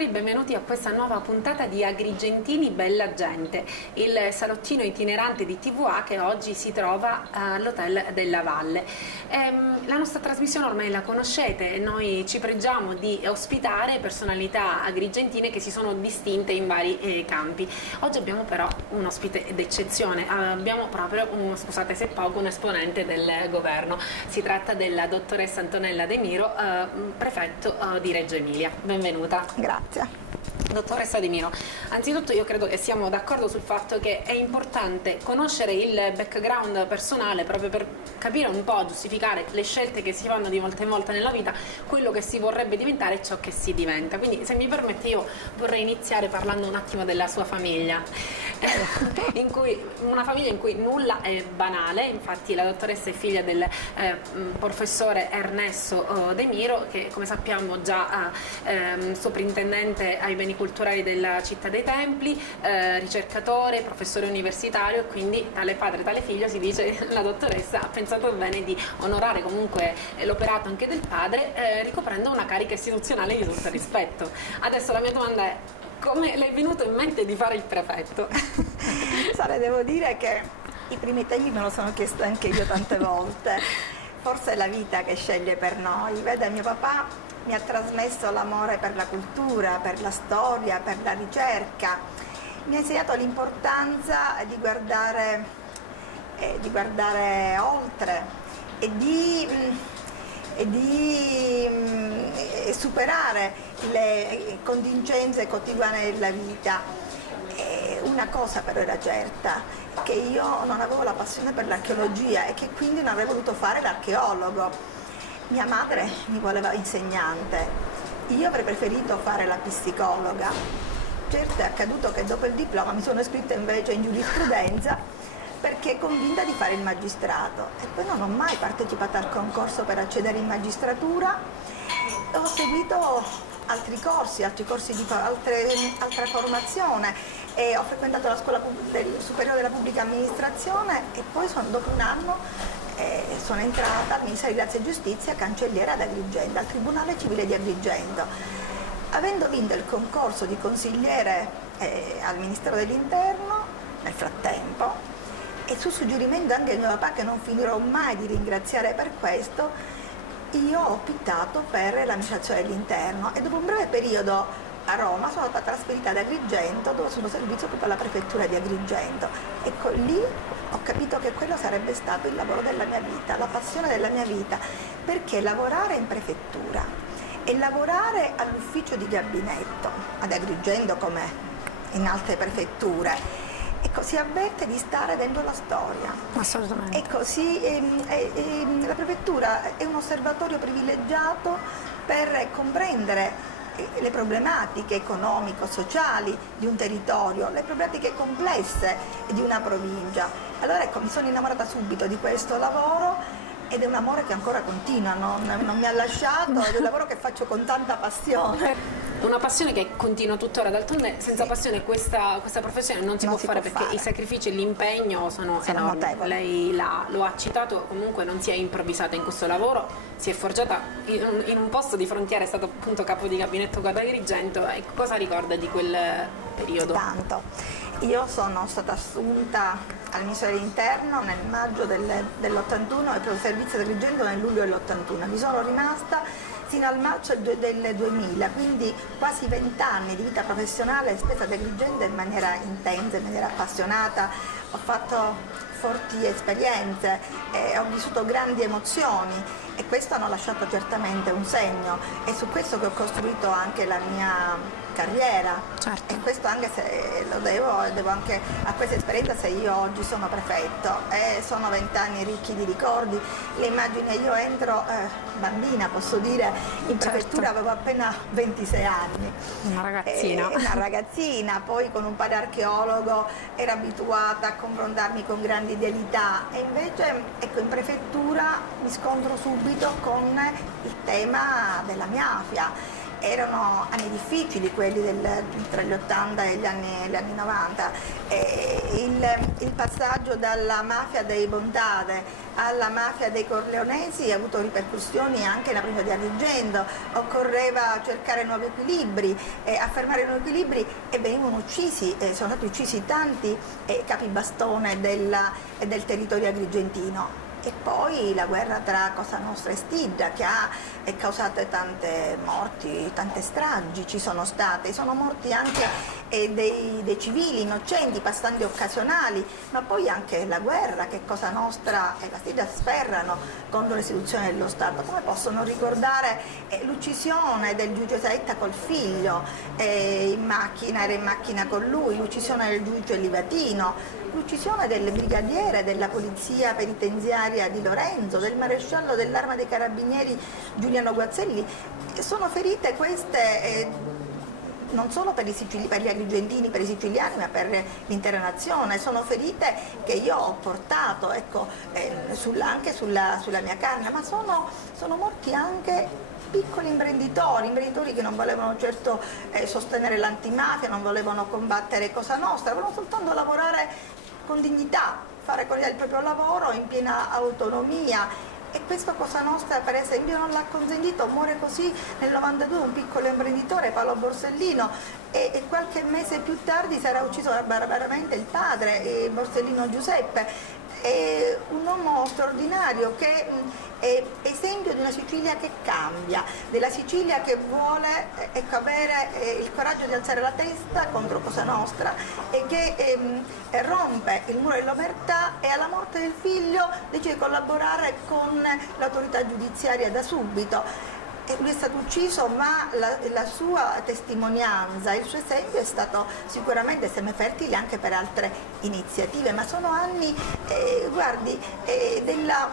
spettatori, benvenuti a questa nuova puntata di Agrigentini Bella Gente, il salottino itinerante di TVA che oggi si trova all'Hotel della Valle. La nostra trasmissione ormai la conoscete, noi ci pregiamo di ospitare personalità agrigentine che si sono distinte in vari campi. Oggi abbiamo però un ospite d'eccezione, abbiamo proprio, scusate se poco, un esponente del governo. Si tratta della dottoressa Antonella De Miro, prefetto di Reggio Emilia. Benvenuta. Grazie. Dottoressa De Miro, anzitutto io credo che siamo d'accordo sul fatto che è importante conoscere il background personale proprio per capire un po', giustificare le scelte che si fanno di volta in volta nella vita, quello che si vorrebbe diventare e ciò che si diventa. Quindi se mi permette io vorrei iniziare parlando un attimo della sua famiglia, una famiglia in cui nulla è banale. Infatti la dottoressa è figlia del professore Ernesto De Miro, che come sappiamo già soprintendente ai beni culturali della Città dei Templi, ricercatore, professore universitario, e quindi tale padre, tale figlio, si dice la dottoressa ha pensato bene di onorare comunque l'operato anche del padre, ricoprendo una carica istituzionale di tutto rispetto. Adesso la mia domanda è: come le è venuto in mente di fare il prefetto? Devo dire che i primi tempi me lo sono chiesto anche io tante volte. Forse è la vita che sceglie per noi. Vede, mio papà mi ha trasmesso l'amore per la cultura, per la storia, per la ricerca. Mi ha insegnato l'importanza di guardare oltre e di superare le contingenze quotidiane della vita. Una cosa però era certa, che io non avevo la passione per l'archeologia e che quindi non avrei voluto fare l'archeologo. Mia madre mi voleva insegnante, io avrei preferito fare la psicologa. Certo è accaduto che dopo il diploma mi sono iscritta invece in giurisprudenza perché convinta di fare il magistrato, e poi non ho mai partecipato al concorso per accedere in magistratura. Ho seguito altri corsi di altra formazione, e ho frequentato la scuola superiore della pubblica amministrazione, e poi dopo un anno sono entrata al Ministero di Grazia e Giustizia cancelliera ad Agrigento, al Tribunale Civile di Agrigento. Avendo vinto il concorso di consigliere al Ministero dell'Interno nel frattempo, e su suggerimento anche di mio papà, che non finirò mai di ringraziare per questo, io ho optato per l'amministrazione dell'Interno, e dopo un breve periodo a Roma sono stata trasferita ad Agrigento, dove sono servizio proprio alla prefettura di Agrigento. Ecco, lì ho capito che quello sarebbe stato il lavoro della mia vita, la passione della mia vita, perché lavorare in prefettura e lavorare all'ufficio di gabinetto ad Agrigento come in altre prefetture, ecco, si avverte di stare dentro la storia. Assolutamente. Ecco, la prefettura è un osservatorio privilegiato per comprendere le problematiche economico-sociali di un territorio, le problematiche complesse di una provincia. Allora ecco, mi sono innamorata subito di questo lavoro, ed è un amore che ancora continua, non mi ha lasciato, è un lavoro che faccio con tanta passione. Una passione che continua tuttora, d'altronde senza passione questa professione non si può fare, perché i sacrifici e l'impegno sono enormi. Notevoli. Lei lo ha citato, comunque non si è improvvisata in questo lavoro, si è forgiata in un posto di frontiera, è stato appunto capo di gabinetto ad Agrigento. E cosa ricorda di quel periodo? Tanto. Io sono stata assunta al Ministero dell'Interno nel maggio dell'81 e per il servizio ad Agrigento nel luglio dell'81. Vi sono rimasta fino al marzo del 2000, quindi quasi 20 anni di vita professionale spesa ad Agrigento in maniera intensa, in maniera appassionata. Ho fatto forti esperienze, ho vissuto grandi emozioni, e questo hanno lasciato certamente un segno, e su questo che ho costruito anche la mia carriera. Certo. E questo anche se lo devo anche a questa esperienza, se io oggi sono prefetto, e sono 20 anni ricchi di ricordi. Le immagini, io entro bambina, posso dire, in prefettura, certo. avevo appena 26 anni. Una ragazzina. Una ragazzina, poi con un padre archeologo ero abituata a confrontarmi con grandi idealità, e invece ecco, in prefettura mi scontro subito con il tema della mafia, Erano anni difficili quelli tra gli 80 e gli anni 90. Il passaggio dalla mafia dei Bondade alla mafia dei Corleonesi ha avuto ripercussioni anche nella provincia di Agrigento. Occorreva cercare nuovi equilibri, affermare nuovi equilibri, e venivano uccisi, sono stati uccisi tanti capibastone del territorio agrigentino. E poi la guerra tra Cosa Nostra e Stidda, che ha causato tante morti, tante stragi ci sono state, sono morti anche dei civili innocenti, passanti occasionali, ma poi anche la guerra che Cosa Nostra e la Stidda sferrano contro l'istituzione dello Stato. Come possono ricordare l'uccisione del giudice Saetta col figlio, era in macchina con lui, l'uccisione del giudice Livatino, l'uccisione del brigadiere della polizia penitenziaria di Lorenzo, del maresciallo dell'Arma dei Carabinieri Giuliano Guazzelli. Sono ferite queste non solo per gli agrigentini, per i siciliani, ma per l'intera nazione. Sono ferite che io ho portato, ecco, anche sulla mia carne, ma sono morti anche piccoli imprenditori che non volevano certo sostenere l'antimafia, non volevano combattere Cosa Nostra, volevano soltanto lavorare con dignità, fare con il proprio lavoro in piena autonomia. E questo Cosa Nostra per esempio non l'ha consentito, muore così nel 92 un piccolo imprenditore, Paolo Borsellino, e qualche mese più tardi sarà ucciso barbaramente il padre, Borsellino Giuseppe. È un uomo straordinario che è esempio di una Sicilia che cambia, della Sicilia che vuole avere il coraggio di alzare la testa contro Cosa Nostra e che rompe il muro dell'omertà, e alla morte del figlio decide di collaborare con l'autorità giudiziaria da subito. Lui è stato ucciso, ma la sua testimonianza, il suo esempio è stato sicuramente seme fertile anche per altre iniziative, ma sono anni, guardi, della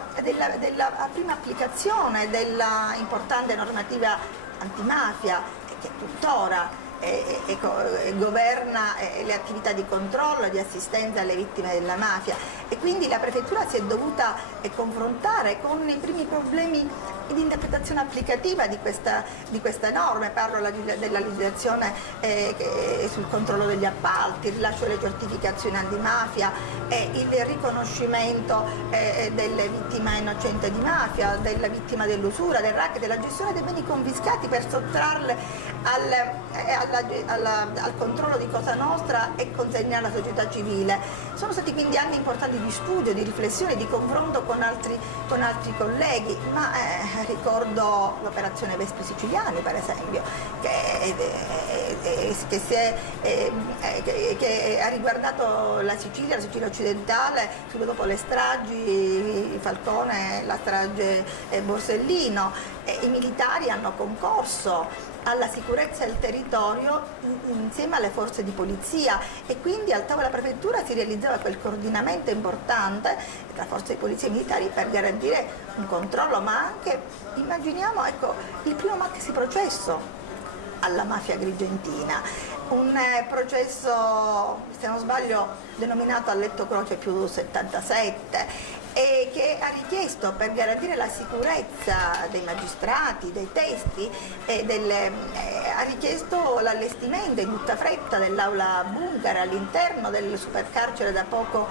prima applicazione della importante normativa antimafia, che tuttora governa le attività di controllo e di assistenza alle vittime della mafia, e quindi la prefettura si è dovuta confrontare con i primi problemi di interpretazione applicativa di queste norme. Parlo della legislazione sul controllo degli appalti, il rilascio delle certificazioni antimafia, il riconoscimento delle vittime innocenti di mafia, della vittima dell'usura, del racket, della gestione dei beni confiscati per sottrarle al controllo di Cosa Nostra e consegnare alla società civile. Sono stati quindi anni importanti di studio, di riflessione, di confronto con altri colleghi, ma ricordo l'operazione Vespri Siciliani, per esempio, che ha riguardato la Sicilia occidentale subito dopo le stragi Falcone, la strage Borsellino. I militari hanno concorso alla sicurezza del territorio insieme alle forze di polizia, e quindi al tavolo della prefettura si realizzava quel coordinamento importante tra forze di polizia e militari per garantire un controllo, ma anche, immaginiamo, ecco, il primo maxi processo alla mafia agrigentina, un processo, se non sbaglio, denominato a letto croce più 77, e che ha richiesto, per garantire la sicurezza dei magistrati, dei testi, ha richiesto l'allestimento in tutta fretta dell'aula bunker all'interno del supercarcere da poco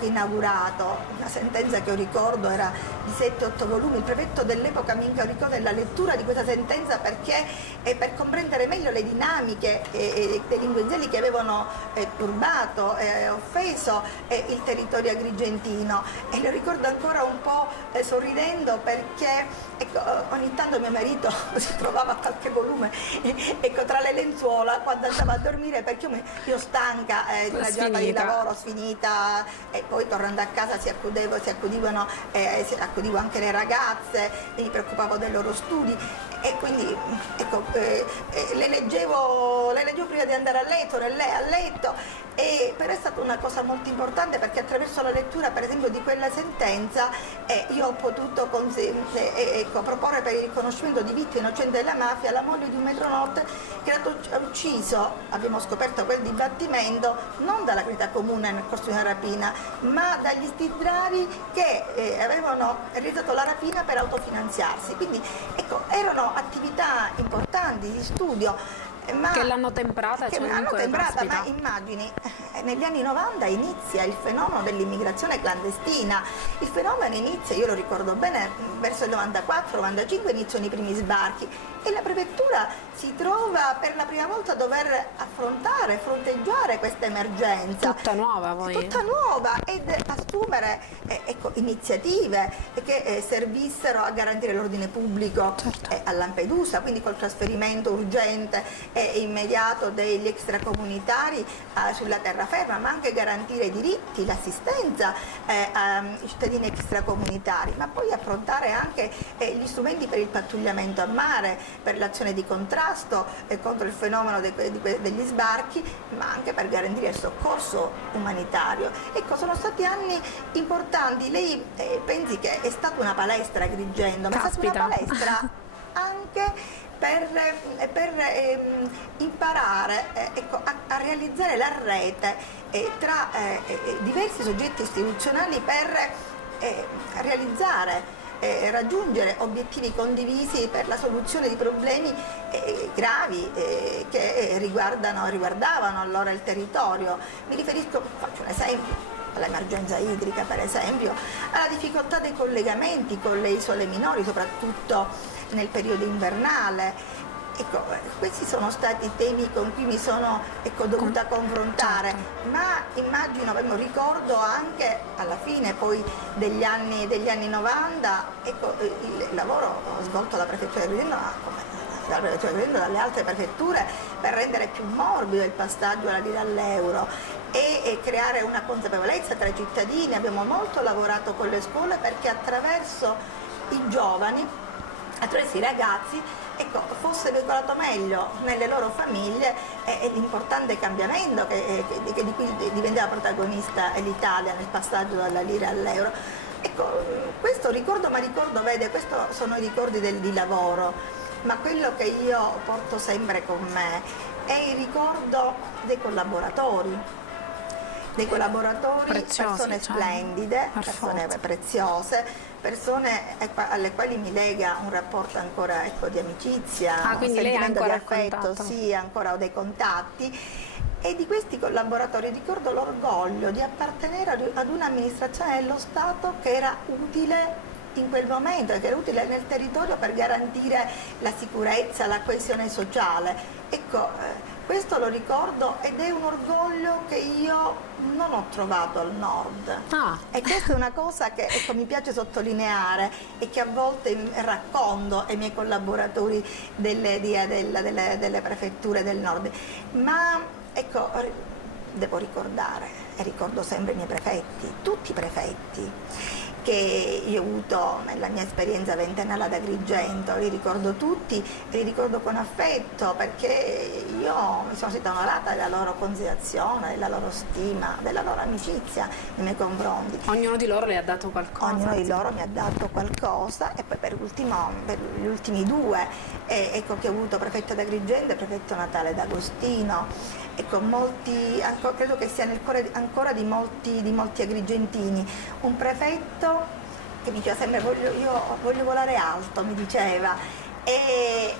inaugurato. Una sentenza che io ricordo era di 7-8 volumi. Il prefetto dell'epoca mi incaricò della lettura di questa sentenza perché per comprendere meglio le dinamiche delinquenziali che avevano turbato e offeso il territorio agrigentino, e lo ricordo ancora un po' sorridendo, perché ecco, ogni tanto mio marito si trovava qualche volume ecco, tra le lenzuola quando andava a dormire, perché io stanca di una giornata di lavoro sfinita, e poi tornando a casa si accudivo anche le ragazze e mi preoccupavo dei loro studi, e quindi ecco, le leggevo prima voglia di andare a letto, a letto, però è stata una cosa molto importante perché attraverso la lettura per esempio di quella sentenza io ho potuto proporre per il riconoscimento di vittime innocenti della mafia la moglie di un metronotte che era stato ucciso, abbiamo scoperto quel dibattimento, non dalla criminalità comune nel corso di una rapina, ma dagli stidrari che avevano realizzato la rapina per autofinanziarsi. Quindi ecco, erano attività importanti di studio. Che l'hanno temprata, che cioè l'hanno temprata, caspita. ma immagini, negli anni 90 inizia il fenomeno dell'immigrazione clandestina. Il fenomeno inizia, io lo ricordo bene, verso il 94-95 iniziano i primi sbarchi e la prefettura si trova per la prima volta a dover affrontare, fronteggiare questa emergenza. Tutta nuova poi. Tutta nuova, ed assumere iniziative che servissero a garantire l'ordine pubblico a Lampedusa, quindi col trasferimento urgente e immediato degli extracomunitari sulla terraferma, ma anche garantire i diritti, l'assistenza ai cittadini extracomunitari, ma poi affrontare anche gli strumenti per il pattugliamento a mare, per l'azione di contrasto contro il fenomeno degli sbarchi, ma anche per garantire il soccorso umanitario. Ecco, sono stati anni importanti. Lei pensi che è stata una palestra Agrigento, ma è stata una palestra anche per imparare a realizzare la rete tra diversi soggetti istituzionali per realizzare raggiungere obiettivi condivisi per la soluzione di problemi gravi che riguardavano allora il territorio. Mi riferisco, faccio un esempio, all'emergenza idrica per esempio, alla difficoltà dei collegamenti con le isole minori, soprattutto nel periodo invernale. Ecco, questi sono stati temi con cui mi sono dovuta confrontare, ma immagino, ricordo anche alla fine poi degli anni 90, il lavoro svolto dalla prefettura di Agrigento, dalle altre prefetture, per rendere più morbido il passaggio alla lira all'euro e creare una consapevolezza tra i cittadini. Abbiamo molto lavorato con le scuole perché attraverso i giovani, attraverso i ragazzi, fosse veicolato meglio nelle loro famiglie l'importante cambiamento di cui diventava protagonista l'Italia nel passaggio dalla lira all'euro. Questo ricordo, vede, questi sono i ricordi di lavoro, ma quello che io porto sempre con me è il ricordo dei collaboratori. Preziosi, persone splendide, persone preziose, persone alle quali mi lega un rapporto ancora di amicizia, un sentimento di affetto, sì, ancora ho dei contatti. E di questi collaboratori ricordo l'orgoglio di appartenere ad un'amministrazione dello Stato che era utile in quel momento, che era utile nel territorio per garantire la sicurezza, la coesione sociale. Questo lo ricordo ed è un orgoglio che io non ho trovato al nord. E questa è una cosa che mi piace sottolineare e che a volte racconto ai miei collaboratori delle prefetture del nord. Ma devo ricordare, e ricordo sempre i miei prefetti, tutti i prefetti che io ho avuto nella mia esperienza ventennale ad Agrigento, li ricordo tutti e li ricordo con affetto perché io mi sono stata onorata della loro considerazione, della loro stima, della loro amicizia nei miei confronti. Ognuno di loro le ha dato qualcosa. Ognuno di loro mi ha dato qualcosa e poi per gli ultimi due che ho avuto prefetto ad Agrigento e prefetto Natale d'Agostino. Credo che sia nel cuore ancora di molti agrigentini, un prefetto che mi diceva sempre voglio volare alto, mi diceva, e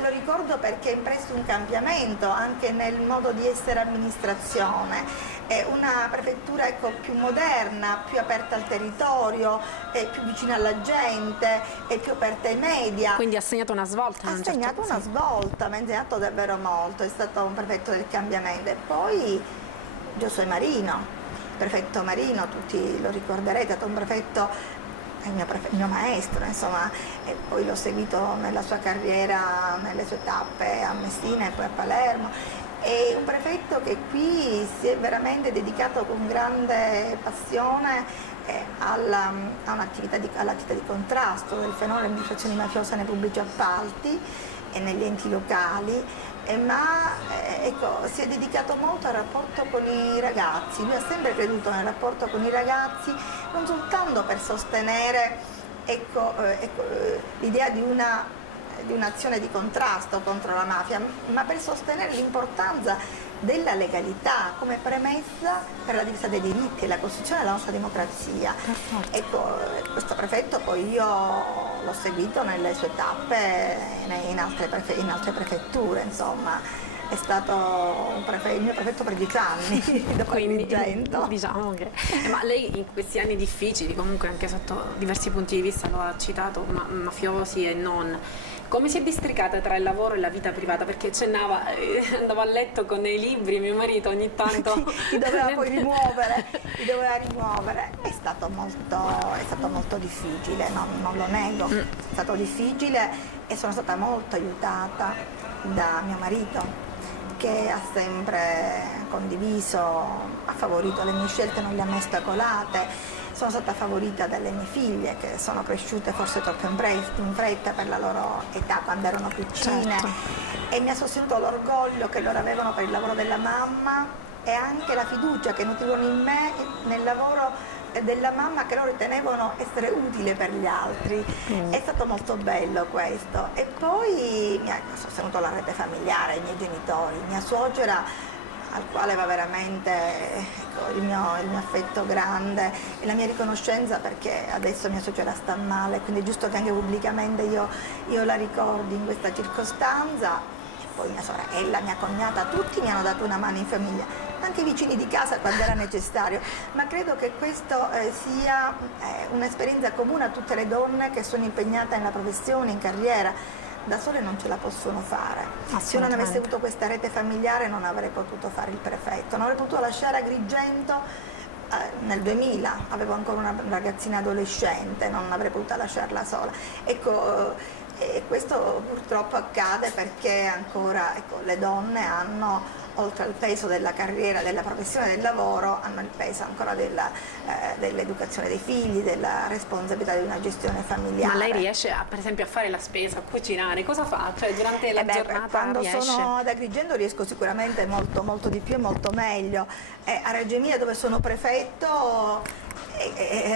lo ricordo perché ha impresso un cambiamento anche nel modo di essere amministrazione. Una prefettura più moderna, più aperta al territorio, più vicina alla gente, più aperta ai media. Quindi ha segnato una svolta. Ha segnato una svolta, mi ha insegnato davvero molto, è stato un prefetto del cambiamento. E poi Giosuè Marino, prefetto Marino, tutti lo ricorderete, è stato un prefetto, il mio maestro, insomma, e poi l'ho seguito nella sua carriera, nelle sue tappe a Messina e poi a Palermo. È un prefetto che qui si è veramente dedicato con grande passione all'attività di contrasto del fenomeno dell'amministrazione mafiosa nei pubblici appalti e negli enti locali, ecco, si è dedicato molto al rapporto con i ragazzi. Lui ha sempre creduto nel rapporto con i ragazzi, non soltanto per sostenere, l'idea di un'azione di contrasto contro la mafia, ma per sostenere l'importanza della legalità come premessa per la difesa dei diritti e la costruzione della nostra democrazia. Ecco, questo prefetto poi io l'ho seguito nelle sue tappe in altre prefetture, insomma. È stato il mio prefetto per 10 anni dopo Agrigento. Diciamo che ma lei in questi anni difficili, comunque anche sotto diversi punti di vista, lo ha citato, mafiosi e non, come si è districata tra il lavoro e la vita privata? Perché accennava, andavo a letto con dei libri, mio marito ogni tanto ti doveva poi rimuovere, è stato molto difficile, non lo nego, è stato difficile e sono stata molto aiutata da mio marito, che ha sempre condiviso, ha favorito le mie scelte, non le ha mai ostacolate. Sono stata favorita dalle mie figlie, che sono cresciute forse troppo in fretta per la loro età quando erano piccine, certo. E mi ha sostenuto l'orgoglio che loro avevano per il lavoro della mamma e anche la fiducia che nutrivano in me nel lavoro della mamma, che loro ritenevano essere utile per gli altri. È stato molto bello questo. E poi mi ha sostenuto la rete familiare, i miei genitori, mia suocera, al quale va veramente il mio affetto grande e la mia riconoscenza, perché adesso mia suocera sta male, quindi è giusto che anche pubblicamente io la ricordi in questa circostanza. Poi mia sorella, mia cognata, tutti mi hanno dato una mano in famiglia, anche i vicini di casa quando era necessario, ma credo che questo sia un'esperienza comune a tutte le donne che sono impegnate nella professione, in carriera. Da sole non ce la possono fare. Se io non avessi avuto questa rete familiare non avrei potuto fare il prefetto, non avrei potuto lasciare Agrigento nel 2000, avevo ancora una ragazzina adolescente, non avrei potuto lasciarla sola. Ecco, e questo purtroppo accade perché ancora le donne hanno, oltre al peso della carriera, della professione, del lavoro, hanno il peso ancora dell'educazione dei figli, della responsabilità di una gestione familiare. Ma lei riesce per esempio a fare la spesa, a cucinare? Cosa fa? Cioè durante la giornata quando riesce? Sono ad Agrigento riesco sicuramente molto di più e molto meglio. A Reggio Emilia, dove sono prefetto,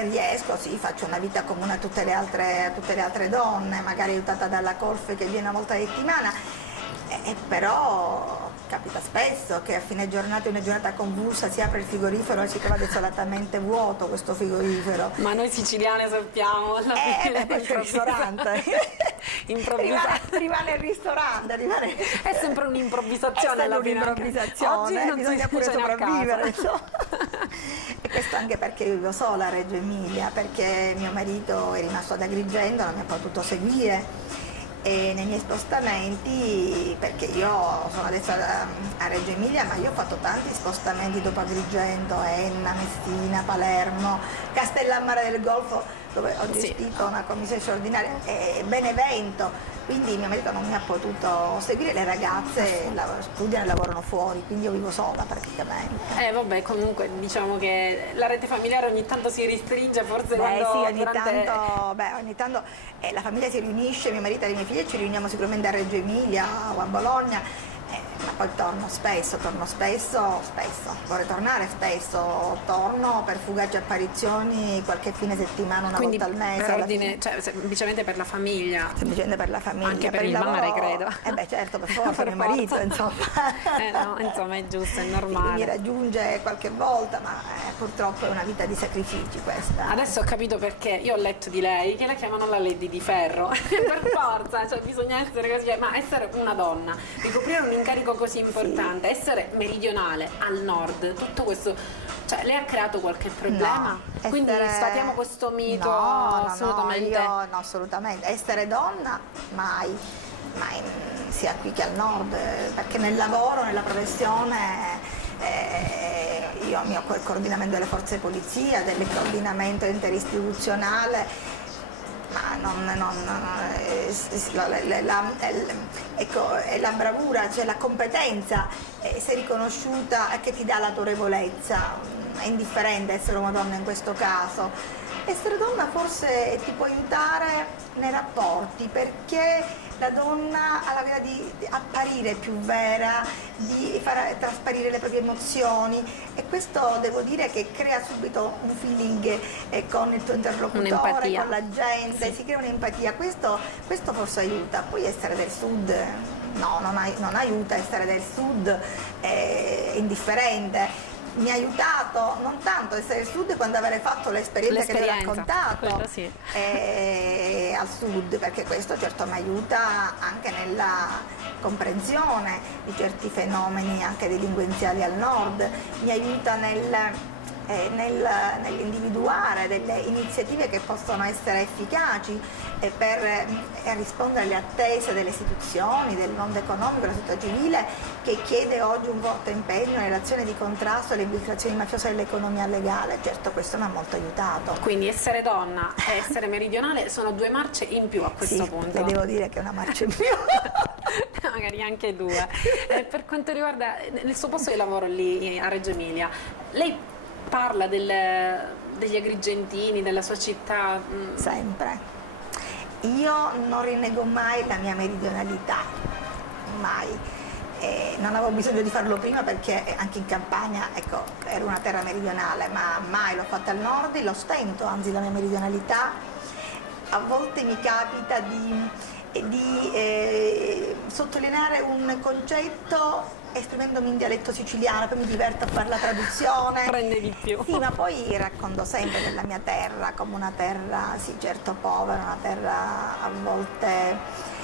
riesco, sì, faccio una vita comune a tutte le altre donne, magari aiutata dalla Colfe che viene una volta a settimana, però capita spesso che a fine giornata, una giornata convulsa, si apre il frigorifero e si trova desolatamente vuoto questo frigorifero. Ma noi siciliane sappiamo alla fine poi c'è il ristorante. Rimane il ristorante, è sempre un'improvvisazione alla fine. Oggi non bisogna pure sopravvivere. E questo anche perché vivo sola a Reggio Emilia, perché mio marito è rimasto ad Agrigento, non mi ha potuto seguire nei miei spostamenti, perché io sono adesso a Reggio Emilia, ma io ho fatto tanti spostamenti dopo Agrigento, Enna, Messina, Palermo, Castellammare del Golfo, dove ho gestito una commissione straordinaria, e Benevento, quindi mio marito non mi ha potuto seguire, le ragazze studiano e lavorano fuori, quindi io vivo sola praticamente. Vabbè, comunque diciamo che la rete familiare ogni tanto si ristringe, forse ogni tanto la famiglia si riunisce, mio marito e le mie figlie ci riuniamo sicuramente a Reggio Emilia o a Bologna, ma poi torno spesso, vorrei tornare spesso, torno per fugaci apparizioni qualche fine settimana, una volta al mese. Per ordine, cioè semplicemente per la famiglia. Semplicemente per la famiglia. Anche per il mare, lavoro, credo. Certo, per forza, mio marito, insomma. No, insomma, è giusto, è normale. Mi raggiunge qualche volta, ma purtroppo è una vita di sacrifici questa. Adesso ho capito perché io ho letto di lei che la chiamano la Lady di Ferro. Per forza, cioè bisogna essere così, ma essere una donna, ricoprire un incarico così importante, essere meridionale al nord, tutto questo, cioè lei ha creato qualche problema? No, quindi sfatiamo questo mito? No, assolutamente. No, assolutamente. Essere donna mai, sia qui che al nord, perché nel lavoro, nella professione, io mi occupo del coordinamento delle forze di polizia, del coordinamento interistituzionale, ma la bravura, cioè la competenza, sei riconosciuta che ti dà l'autorevolezza, è indifferente essere una donna in questo caso. Essere donna forse ti può aiutare nei rapporti, perché la donna ha la voglia di apparire più vera, di far trasparire le proprie emozioni, e questo devo dire che crea subito un feeling con il tuo interlocutore, con la gente, si crea un'empatia, questo forse aiuta. Poi essere del sud no, non aiuta, essere del sud è indifferente. Mi ha aiutato non tanto essere al sud quando avere fatto l'esperienza che ti ho raccontato sì. Al sud, perché questo certo mi aiuta anche nella comprensione di certi fenomeni anche delinquenziali al nord, mi aiuta nell'individuare delle iniziative che possono essere efficaci per rispondere alle attese delle istituzioni, del mondo economico, della società civile, che chiede oggi un forte impegno nell'azione di contrasto alle infiltrazioni mafiose dell'economia legale. Certo, questo mi ha molto aiutato. Quindi essere donna e essere meridionale sono 2 marce in più a questo punto. Le devo dire che è una marcia in più. Magari anche 2. Per quanto riguarda il suo posto di lavoro lì a Reggio Emilia, lei parla degli agrigentini, della sua città? Sempre. Io non rinnego mai la mia meridionalità, mai. Non avevo bisogno di farlo prima perché anche in Campania, ecco, ero una terra meridionale, ma mai l'ho fatta al nord, lo stento, anzi, la mia meridionalità. A volte mi capita di sottolineare un concetto esprimendomi in dialetto siciliano, poi mi diverto a fare la traduzione. Prende di più. Sì, ma poi racconto sempre della mia terra come una terra, sì, certo povera, una terra a volte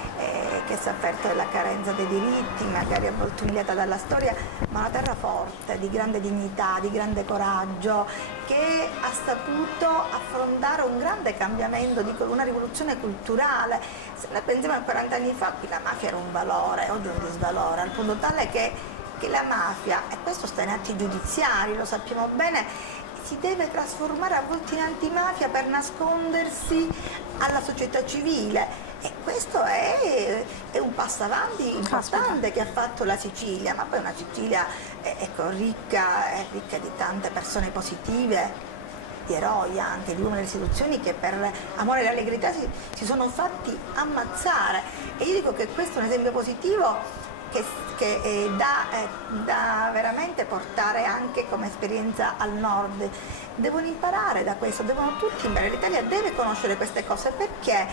che si è avverto della carenza dei diritti, magari a volte umiliata dalla storia, ma una terra forte, di grande dignità, di grande coraggio, che ha saputo affrontare un grande cambiamento, una rivoluzione culturale. Se noi pensiamo a 40 anni fa, qui la mafia era un valore, oggi è un disvalore, al punto tale che la mafia, e questo sta in atti giudiziari, lo sappiamo bene, si deve trasformare a volte in antimafia per nascondersi alla società civile, e questo è un passo avanti importante che ha fatto la Sicilia, ma poi una Sicilia ricca di tante persone positive, di eroi anche, di uomini delle istituzioni che per amore e allegrità si sono fatti ammazzare, e io dico che questo è un esempio positivo che da veramente portare anche come esperienza al nord. Devono imparare da questo, devono tutti imparare, l'Italia deve conoscere queste cose, perché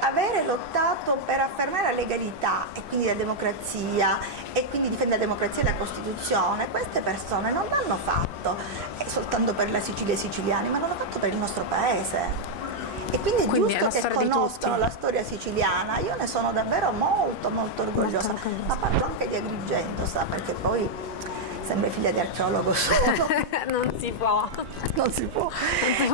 avere lottato per affermare la legalità e quindi la democrazia e quindi difendere la democrazia e la Costituzione, queste persone non l'hanno fatto soltanto per la Sicilia e i siciliani, ma l'hanno fatto per il nostro paese. E quindi è giusto che conoscano la storia siciliana. Io ne sono davvero molto molto orgogliosa, ma parlo anche di Agrigento, sa, perché poi sembra figlia di archeologo sono. Non si può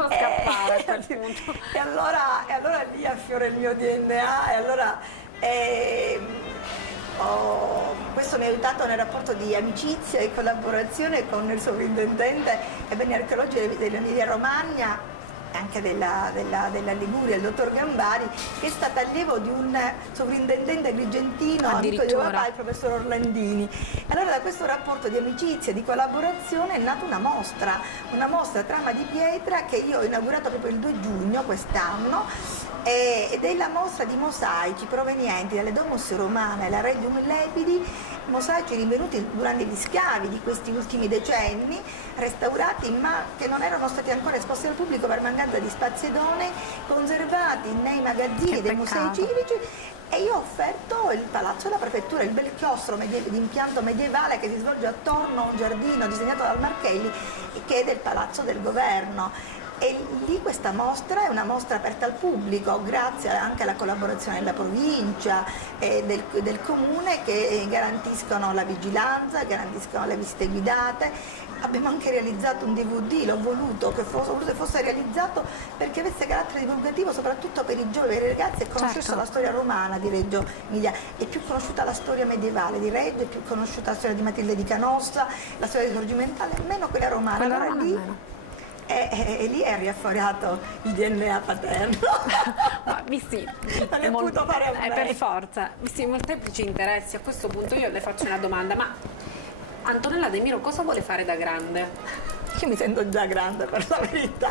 scappare a quel punto. E allora lì affiora il mio DNA, e allora questo mi ha aiutato nel rapporto di amicizia e collaborazione con il sovrintendente ai beni archeologici dell'Emilia Romagna, anche della Liguria, il dottor Gambari, che è stato allievo di un sovrintendente agrigentino, amico di papà, il professor Orlandini. Allora da questo rapporto di amicizia, di collaborazione è nata una mostra Trama di Pietra, che io ho inaugurato proprio il 2 giugno quest'anno, ed è la mostra di mosaici provenienti dalle Domus Romane e la Regium Lepidi, mosaici rinvenuti durante gli scavi di questi ultimi decenni, restaurati ma che non erano stati ancora esposti al pubblico per mancanza di spazi idonei, conservati nei magazzini dei musei civici, e io ho offerto il palazzo della prefettura, il bel chiostro di impianto medievale che si svolge attorno a un giardino disegnato dal Marchelli, che è del palazzo del governo. E lì questa mostra è una mostra aperta al pubblico, grazie anche alla collaborazione della provincia e del comune, che garantiscono la vigilanza, garantiscono le visite guidate. Abbiamo anche realizzato un DVD, l'ho voluto che fosse realizzato perché avesse carattere divulgativo, soprattutto per i giovani, per i ragazzi, e conoscessero la storia romana di Reggio Emilia. È più conosciuta la storia medievale di Reggio, è più conosciuta la storia di Matilde di Canossa, la storia risorgimentale, meno quella romana. Allora lì e lì è riafforato il DNA paterno. Ma visti non è potuto fare a me. Per forza, visti i molteplici interessi, a questo punto io le faccio una domanda: ma Antonella De Miro cosa vuole fare da grande? Io mi sento già grande, per la verità,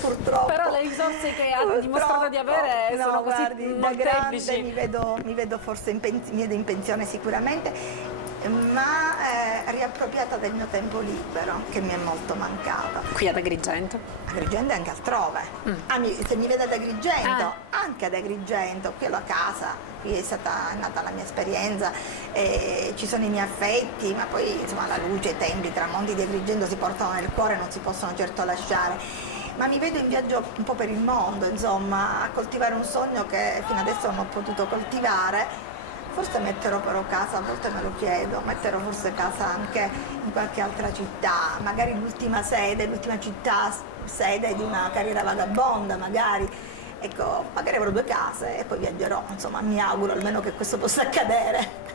purtroppo. Però le risorse che ha dimostrato di avere sono così guardi, da molteplici. grande mi vedo forse mi vedo in pensione sicuramente, ma riappropriata del mio tempo libero, che mi è molto mancato. Qui ad Agrigento? Agrigento e anche altrove. Se mi vede ad Agrigento, anche ad Agrigento, qui alla casa, qui è nata la mia esperienza, ci sono i miei affetti, ma poi insomma la luce, i tempi, i tramonti di Agrigento si portano nel cuore, non si possono certo lasciare. Ma mi vedo in viaggio un po' per il mondo, insomma, a coltivare un sogno che fino adesso non ho potuto coltivare. Forse metterò però casa, a volte me lo chiedo, metterò forse casa anche in qualche altra città, magari l'ultima città sede di una carriera vagabonda, magari. Ecco, magari avrò 2 case e poi viaggerò, insomma, mi auguro almeno che questo possa accadere.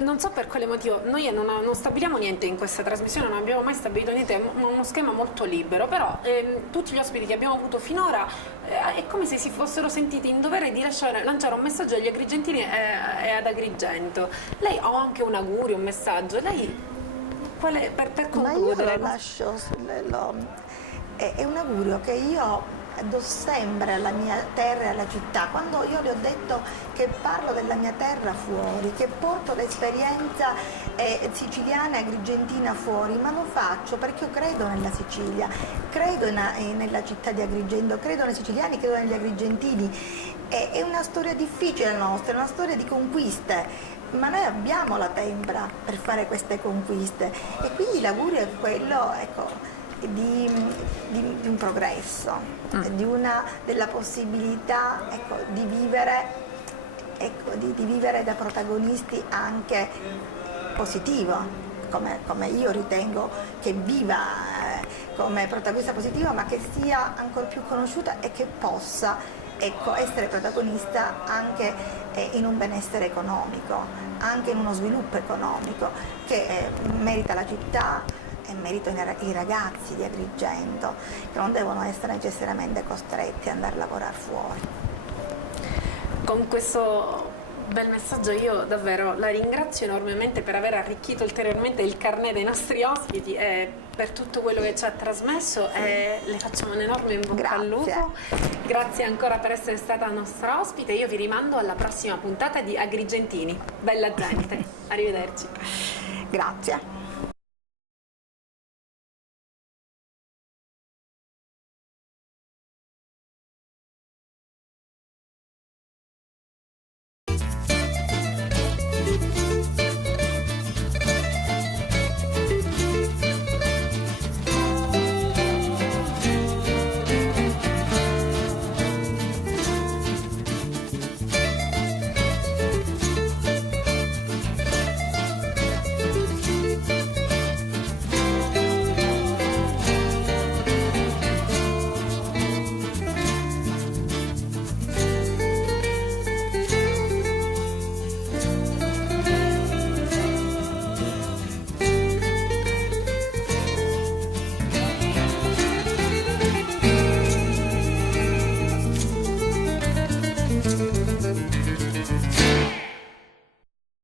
Non so per quale motivo, noi non stabiliamo niente in questa trasmissione, non abbiamo mai stabilito niente, è uno schema molto libero, però tutti gli ospiti che abbiamo avuto finora è come se si fossero sentiti in dovere di lanciare un messaggio agli agrigentini e ad Agrigento. Lei ha anche un augurio, un messaggio, lei per concludere? Ma io lo lascio, è un augurio che io do sempre alla mia terra e alla città. Quando io le ho detto che parlo della mia terra fuori, che porto l'esperienza siciliana e agrigentina fuori, ma lo faccio perché io credo nella Sicilia, credo nella città di Agrigento, credo nei siciliani, credo negli agrigentini. È una storia difficile la nostra, è una storia di conquiste, ma noi abbiamo la tempra per fare queste conquiste e quindi l'augurio è quello, ecco, di un progresso, della possibilità, ecco, di vivere da protagonisti anche positivo, come io ritengo che viva come protagonista positivo, ma che sia ancora più conosciuta e che possa, ecco, essere protagonista anche in un benessere economico, anche in uno sviluppo economico che merita la città e merito i ragazzi di Agrigento, che non devono essere necessariamente costretti ad andare a lavorare fuori. Con questo bel messaggio io davvero la ringrazio enormemente per aver arricchito ulteriormente il carnet dei nostri ospiti e per tutto quello che ci ha trasmesso e le facciamo un enorme in bocca al lupo. Grazie ancora per essere stata nostra ospite. Io vi rimando alla prossima puntata di Agrigentini. Bella gente, arrivederci. Grazie.